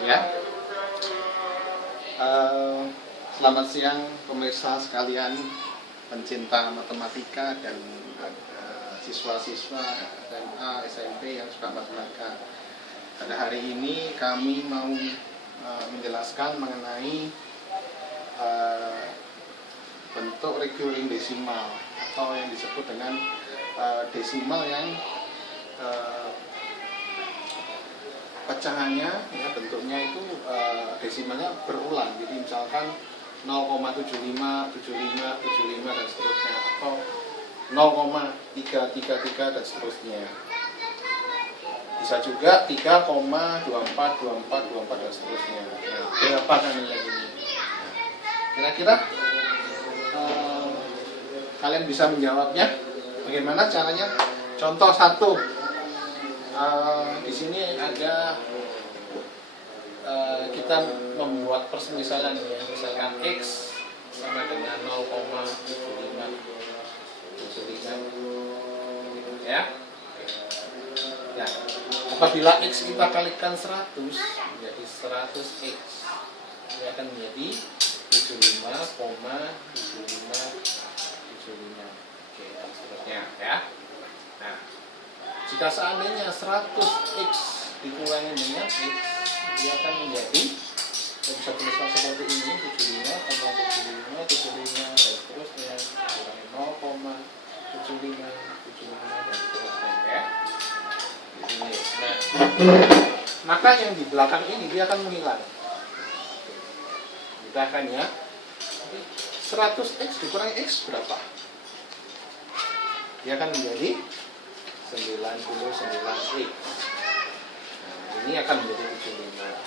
Ya. Selamat siang pemirsa sekalian, pencinta matematika dan siswa-siswa SMA, SMP yang suka matematika. Pada hari ini kami mau menjelaskan mengenai bentuk recurring desimal atau yang disebut dengan desimal yang pecahannya ya bentuknya itu desimalnya berulang. Jadi misalkan 0,75, 75, 75 dan seterusnya, atau 0,333 dan seterusnya. Bisa juga 3,24, 24, 24 dan seterusnya. Nah, berapa kan nilai ini? Kira-kira kalian bisa menjawabnya? Bagaimana caranya? Contoh 1. Di sini ada kita membuat permisalan ya, misalkan X sama dengan 0,75 ya. Ya, apabila X kita kalikan 100 menjadi 100X, ini akan menjadi 75,7575. Oke, dan seterusnya ya. Nah, jika seandainya 100X dikurangi dengan X, dia akan menjadi, kita bisa tuliskan seperti ini, 75,75, 75 dan seterusnya, kurangi 0,75, 75 dan seterusnya ya. Di sini. Nah, maka yang di belakang ini dia akan menghilang. Kita akan ya, 100X dikurangi X berapa? Dia akan menjadi 99X. Nah, ini akan menjadi 75.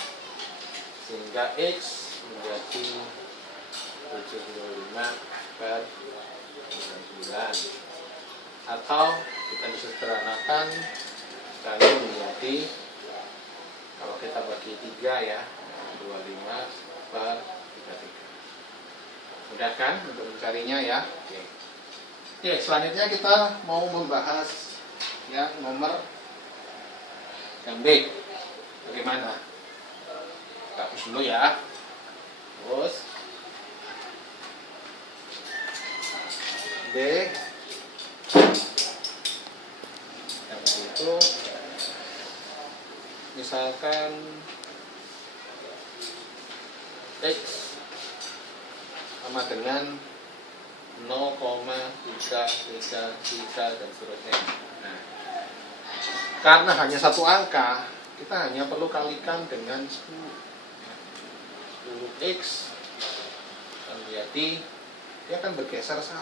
Sehingga X menjadi 75 per 99. Atau kita bisa sederhanakan kali menjadi, kalau kita bagi 3 ya, 25 per 33. Mudah kan untuk mencarinya ya? Oke, selanjutnya kita mau membahas yang nomor yang B. Bagaimana? Kita hapus dulu ya. Terus B yang itu misalkan X sama dengan 0,333 dan seterusnya. Nah, karena hanya satu angka, kita hanya perlu kalikan dengan 10. 10X menjadi, dia akan bergeser 1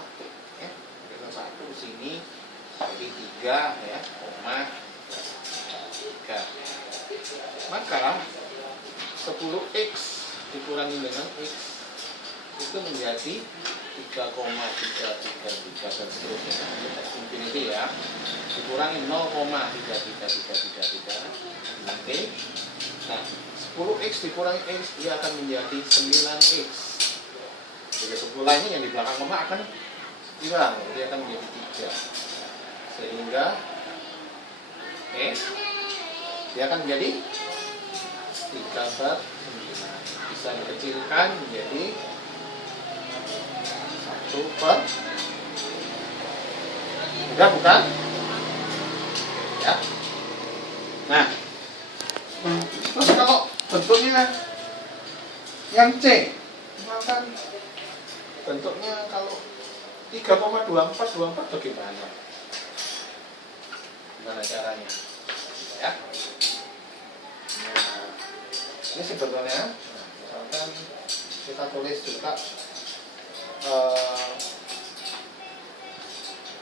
ya, bergeser 1 sini jadi 3 ya, 3. Maka 10X dikurangi dengan X itu menjadi 3,333 dan seterusnya. Infinity ya, dikurangi 0,33333 nanti. Nah, 10X dikurangi X, dia akan menjadi 9X. Jadi 10 ini yang di belakang koma akan hilang, dia akan menjadi 3. Sehingga dia akan menjadi 3 per 9. Bisa dikecilkan menjadi 1 per. Mudah bukan? Ya. Nah, terus kalau bentuknya yang C, misalkan bentuknya kalau 3,2424 bagaimana? Gimana caranya? Ya. Nah, ini sebetulnya, misalkan kita tulis juga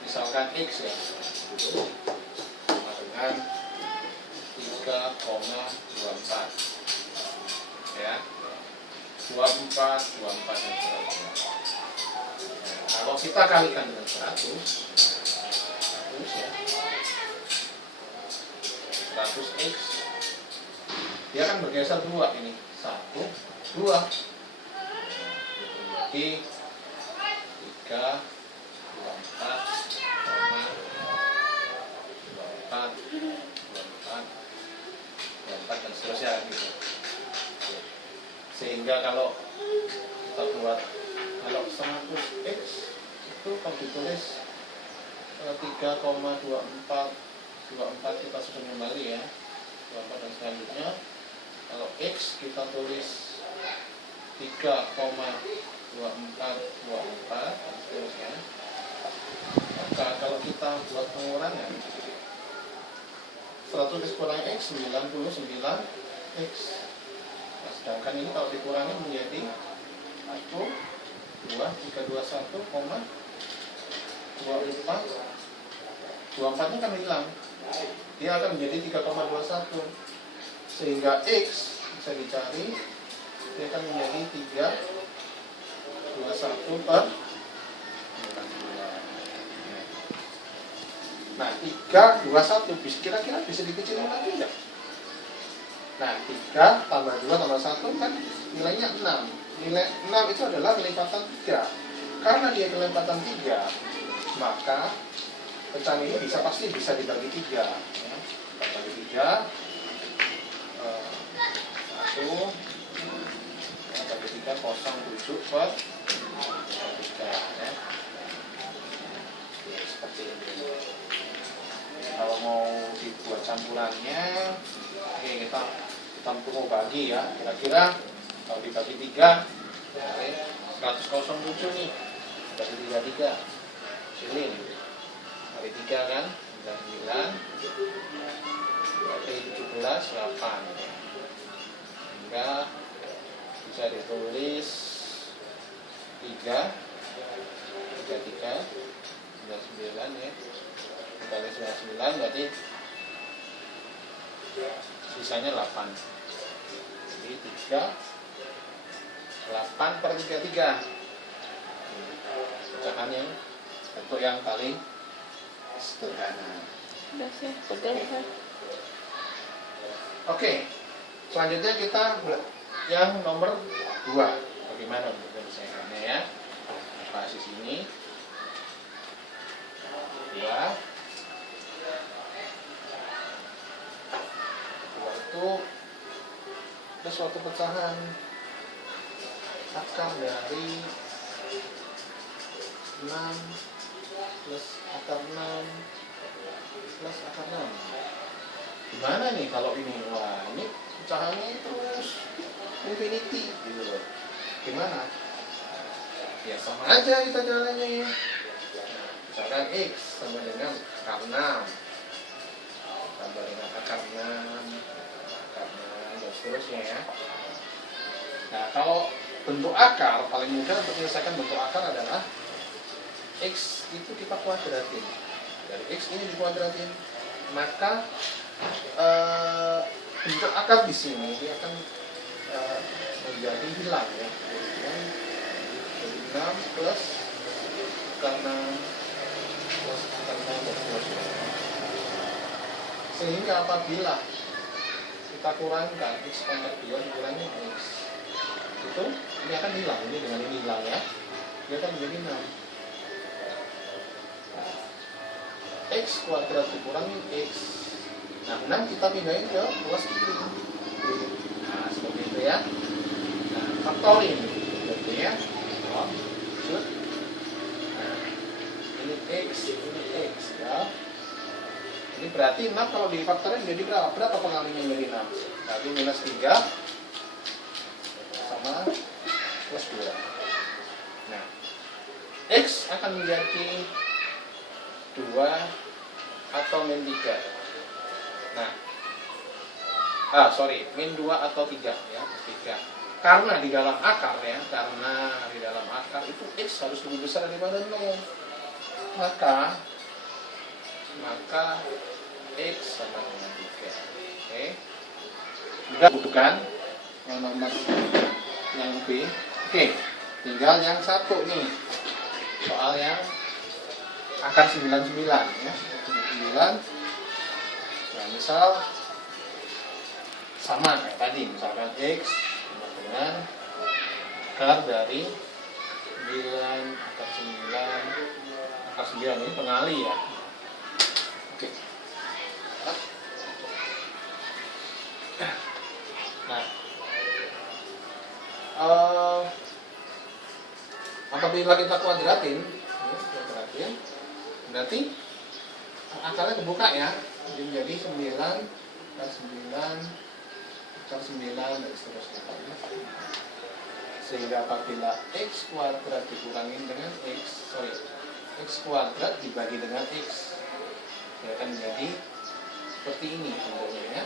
misalkan X ya, sama dengan 3,24 ya, 24 dan seterusnya. Kalau kita kalikan dengan 100 ya, 100X, dia akan bergeser 2 ini, 1, 2 jadi 3, 24, 24 dan seterusnya gitu. Sehingga kalau kita buat kalau 100x itu kalau ditulis 3,24 kita susun kembali ya, 24 dan selanjutnya. Kalau x kita tulis 3,2424 dan seterusnya. Maka kalau kita buat pengurangan 100x kurang x 99x. Nah, sedangkan ini kalau dikurangi menjadi 24 nya kan hilang, dia akan menjadi 3,21, sehingga x bisa dicari, dia akan menjadi 3,21 per. Nah, 3,21 kira-kira bisa dikecilin lagi enggak? Nah, 3 tambah 2 tambah 1 kan nilainya 6. Nilai 6 itu adalah kelipatan 3. Karena dia kelipatan 3, maka pecahan ini pasti bisa dibagi 3 ya. Kita bagi 3 1 bagi 3 07 per 3 ya. Seperti ini. Kalau mau dibuat campurannya, oke, kita mau bagi ya. Kira-kira kalau dibagi 3 100,07 nih, bagi 3 silin kali 3 kan 9 berarti 17 8, hingga bisa ditulis 3 99 ya, kali 99 berarti sisanya 8. Jadi 8 per 33 pecahan yang bentuk yang paling sederhana. Udah sih, sederhana. Oke, selanjutnya kita yang nomor 2. Bagaimana untuk penyelesaiannya ya? Apa di sini? 2 itu ada suatu pecahan akar dari 6 plus akar 6 plus akar 6. Gimana nih kalau ini? Wah, ini pecahannya terus infinity gitu loh. Gimana? Ya sama aja kita jalannya ya. Misalkan x sama dengan akar 6 tambah dengan akar 6 dan seterusnya ya. Nah, kalau bentuk akar paling mudah untuk menyelesaikan bentuk akar adalah x itu kita kuadratin. Dari x ini dikuadratin, maka bentuk akar di sini dia akan menjadi hilang ya. Jadi 6 plus akar 6 plus akar 6 dan seterusnya. Sehingga apabila kita kurangkan x pangkat 2 dikurangi x, itu ini akan hilang, ini dengan ini hilang ya, dia akan menjadi 6. X kuadrat dikurangi x. Nah, 6 kita pindahin ke ruas kiri. Nah, seperti itu ya. Nah, faktorin berarti ya. Nah, ini x, ini x ya. Ini berarti 6 kalau difaktorin jadi berapa? Berapa pengalinya menjadi 6? Berarti minus 3 sama plus 2. Nah, x akan menjadi 2 atau min 3. Nah, min 2 atau 3 ya, 3. Karena di dalam akar ya, itu x harus lebih besar daripada 0. Maka x sama dengan 3. Oke. Sudah bukan yang nomor yang B. Oke. Tinggal yang satu nih. Soal yang akar 99 ya. 99. Nah, misal sama kayak tadi, misalkan x sama dengan akar dari 9 akar 9 ini pengali ya. Oke. Nah, eh, apabila kita kuadratin, berarti akalnya kebuka ya, jadi menjadi 9 dan 9 dan 9 dan seterusnya. Sehingga apabila x kuadrat dikurangin dengan x kuadrat dibagi dengan x, dia akan menjadi seperti ini bentuknya ya.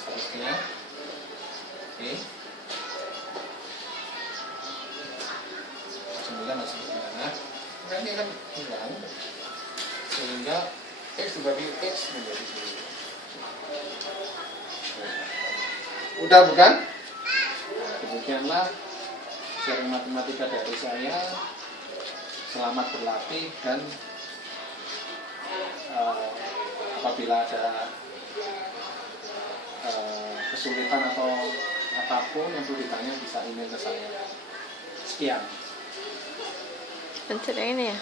Seterusnya, oke. 9 dan 9. Nah, ini akan hilang sehingga x dibagi x menjadi 9. Udah bukan? Nah, demikianlah sharing matematika dari saya. Selamat berlatih dan apabila ada kesulitan atau apapun yang perlu ditanya bisa email ke saya. Sekian. Pencet yang ini ya.